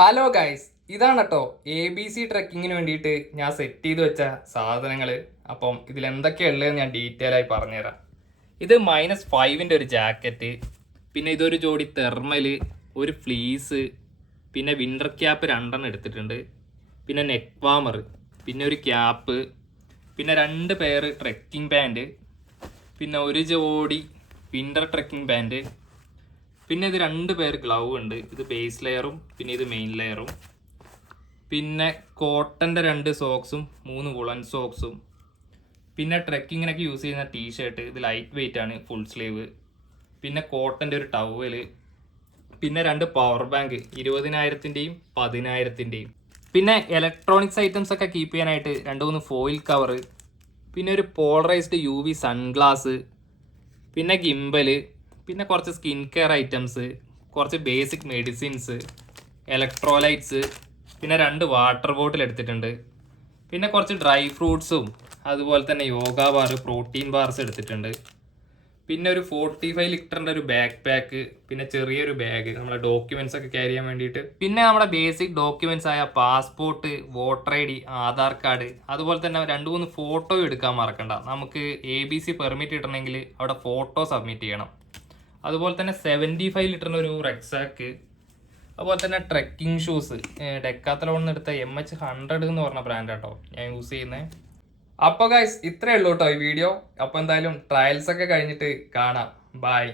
Hello guys, ഇതാണ് കേട്ടോ ABC ട്രെക്കിങ്ങിന് വേണ്ടിയിട്ട് ഞാൻ സെറ്റ് ചെയ്ത് വെച്ച സാധനങ്ങൾ. അപ്പം ഇതിലെന്തൊക്കെയുള്ളതെന്ന് ഞാൻ ഡീറ്റെയിൽ ആയി പറഞ്ഞുതരാം. ഇത് -5ൻ്റെ ഒരു ജാക്കറ്റ്, പിന്നെ ഇതൊരു ജോഡി തെർമല്, ഒരു ഫ്ലീസ്, പിന്നെ വിൻ്റർ ക്യാപ്പ് 2 എടുത്തിട്ടുണ്ട്, പിന്നെ നെക്ക് വാമർ, പിന്നെ ഒരു ക്യാപ്പ്, പിന്നെ 2 പെയർ ട്രെക്കിംഗ് പാൻറ്, പിന്നെ ഒരു ജോഡി വിൻ്റർ ട്രെക്കിംഗ് പാൻറ്, പിന്നെ ഇത് 2 പെയർ ഗ്ലൗ ഉണ്ട്. ഇത് ബേസ് ലെയറും പിന്നെ ഇത് മെയിൻ ലെയറും. പിന്നെ കോട്ടൻ്റെ 2 സോക്സും 3 വുളൻ സോക്സും. പിന്നെ ട്രെക്കിങ്ങിനൊക്കെ യൂസ് ചെയ്യുന്ന ടീഷർട്ട്, ഇത് ലൈറ്റ് വെയിറ്റ് ആണ്, ഫുൾ സ്ലീവ്. പിന്നെ കോട്ടൻ്റെ ഒരു ടവല്, പിന്നെ 2 പവർ ബാങ്ക് 20,000-ൻ്റെയും 10,000-ൻ്റെയും. പിന്നെ ഇലക്ട്രോണിക്സ് ഐറ്റംസ് ഒക്കെ കീപ്പ് ചെയ്യാനായിട്ട് 2-3 ഫോയിൽ കവർ, പിന്നെ ഒരു പോളറൈസ്ഡ് UV സൺഗ്ലാസ്, പിന്നെ ഗിംബല്, പിന്നെ കുറച്ച് സ്കിൻ കെയർ ഐറ്റംസ്, കുറച്ച് ബേസിക് മെഡിസിൻസ്, ഇലക്ട്രോലൈറ്റ്സ്, പിന്നെ 2 വാട്ടർ ബോട്ടിൽ എടുത്തിട്ടുണ്ട്. പിന്നെ കുറച്ച് ഡ്രൈ ഫ്രൂട്ട്സും അതുപോലെ തന്നെ യോഗ ബാർ, പ്രോട്ടീൻ ബാർസ് എടുത്തിട്ടുണ്ട്. പിന്നെ ഒരു 45 ലിറ്ററിൻ്റെ ഒരു ബാക്ക് പാക്ക്, പിന്നെ ചെറിയൊരു ബാഗ് നമ്മളെ ഡോക്യുമെൻറ്റ്സ് ഒക്കെ ക്യാരി ചെയ്യാൻ വേണ്ടിയിട്ട്. പിന്നെ നമ്മുടെ ബേസിക് ഡോക്യുമെൻറ്റ്സ് ആയ passport, voter ID, Aadhaar card, അതുപോലെ തന്നെ 2-3 ഫോട്ടോ എടുക്കാൻ മറക്കണ്ട. നമുക്ക് ABC പെർമിറ്റ് കിട്ടണമെങ്കിൽ അവിടെ ഫോട്ടോ സബ്മിറ്റ് ചെയ്യണം. അതുപോലെ തന്നെ 75 ലിറ്ററിൻ്റെ ഒരു റെക്സാക്ക്, അതുപോലെ തന്നെ ട്രെക്കിംഗ് ഷൂസ്, ഡെക്കാത്തലോണിൽ നിന്ന് എടുത്ത MH100 എന്ന് പറഞ്ഞ ബ്രാൻഡ് കേട്ടോ ഞാൻ യൂസ് ചെയ്യുന്നത്. അപ്പോൾ ഗൈസ്, ഇത്രയേ ഉള്ളൂ കേട്ടോ ഈ വീഡിയോ. അപ്പോൾ എന്തായാലും ട്രയൽസ് ഒക്കെ കഴിഞ്ഞിട്ട് കാണാം. ബൈ.